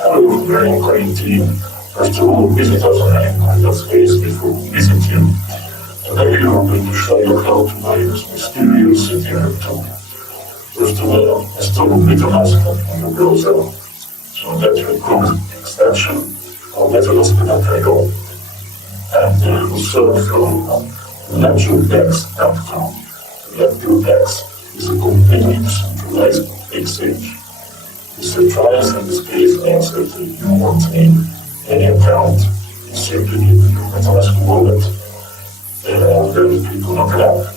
Hello, Aliencoin team. First of all, visit us on aliencoin.space before we visit you. Today we are going to show you how to buy this mysterious Ethereum token. First of all, install MetaMask on your browser. So that will code extension or metamask.io. And we'll search for ledgerdex.com. Ledgerdex is a completely decentralized exchange. Decentralized in this case means that you won't need any account. You simply give your MetaMask wallet and then click on apply.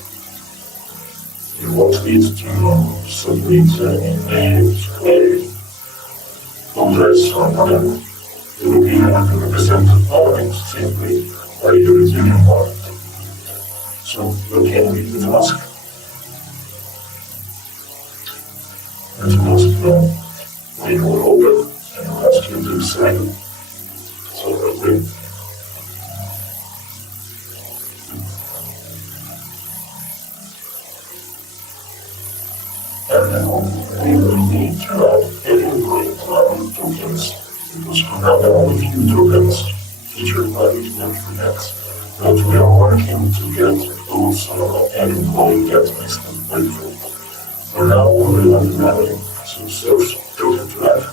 You won't need to submit emails, address or whatever. You will be represented only simply by your Ethereum wallet. So login with MetaMask. MetaMask we will open and ask you to sign. So agree. And now we will need to add Aliencoin to our tokens because for now there are only few tokens featured by Netflix that we are working to get those Aliencoin get mixed and playful. For now we will have many some source token to add.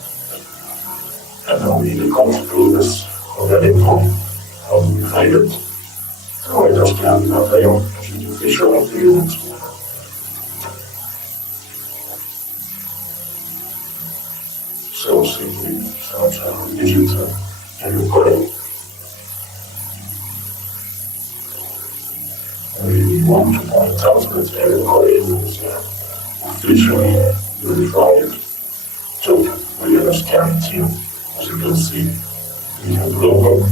And now we need a controllers of Aliencoin. How do we find it? So I just have enough IO to the official agreement. So simply search our digital Aliencoin. We want to point out that Aliencoin is officially verified token. We have a scan team, as you can see. We have logo,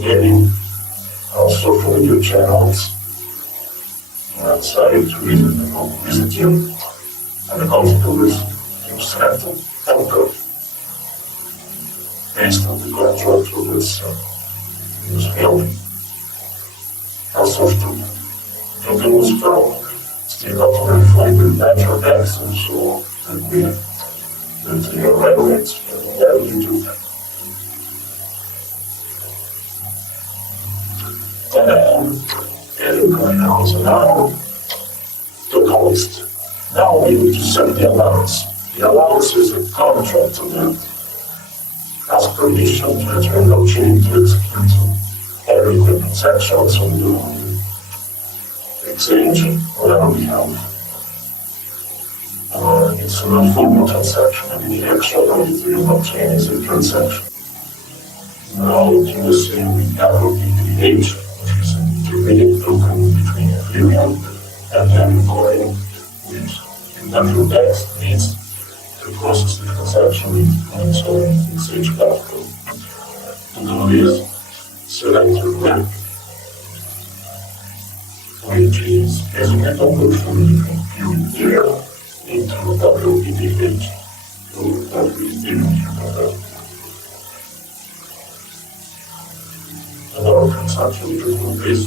name, our social media channels, website, reasonable visit you, and the contributors to send and code. Based on the contract for this field. Also, token was found. Still not verified with natural tax and so on, and we evaluate every token. Aliencoin now is another token list. Now we need to set the allowance. The allowance is a contract that has permission to enter a blockchain to execute every transactions on the exchange, whatever we have. It's a non-formal transaction, and the extra Ethereum blockchain is a transaction. Now, you will see we have a ETH, which is an intermediate token between Ethereum and Aliencoin, which natural text needs to process the transaction on its own exchange platform. To do this, select your bank, which is basically a conversion between pure Ethereum into WETH to WETH. And our transaction will is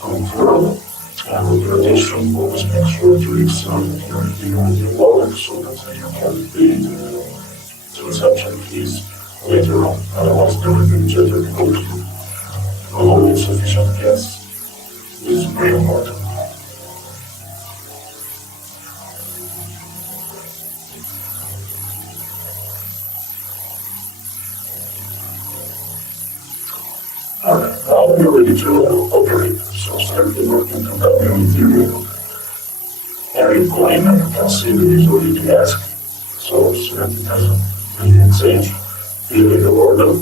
confirm and the addition always make sure to leave some in your wallet so that you can pay the transaction fees later on. Otherwise there will be rejected code. Although insufficient gas is very important. Alright, now we're ready to operate. So simply working to Ethereum. Aliencoin, you can see that it's already asked. So select it as an exchange. Fill in the order.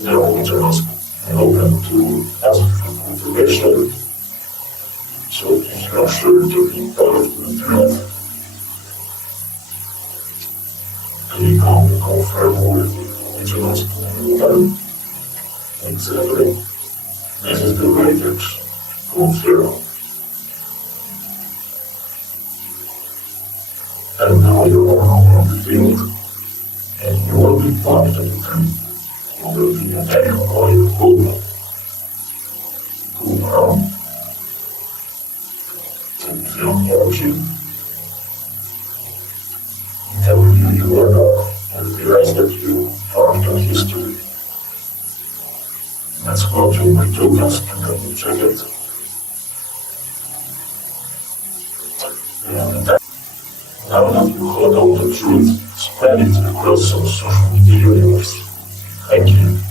Now we can open to ask for confirmation. So if you are sure to be part of the thread, click on confirm with exactly. This is the rated confirm. And now you are on the field, and you will be part of the team. You will be an Aliencoin holder. Confirm. Confirm your team. history. Let's go to my tokens and double check it. And now that you heard all the truth, spread it across our social media universe. Thank you.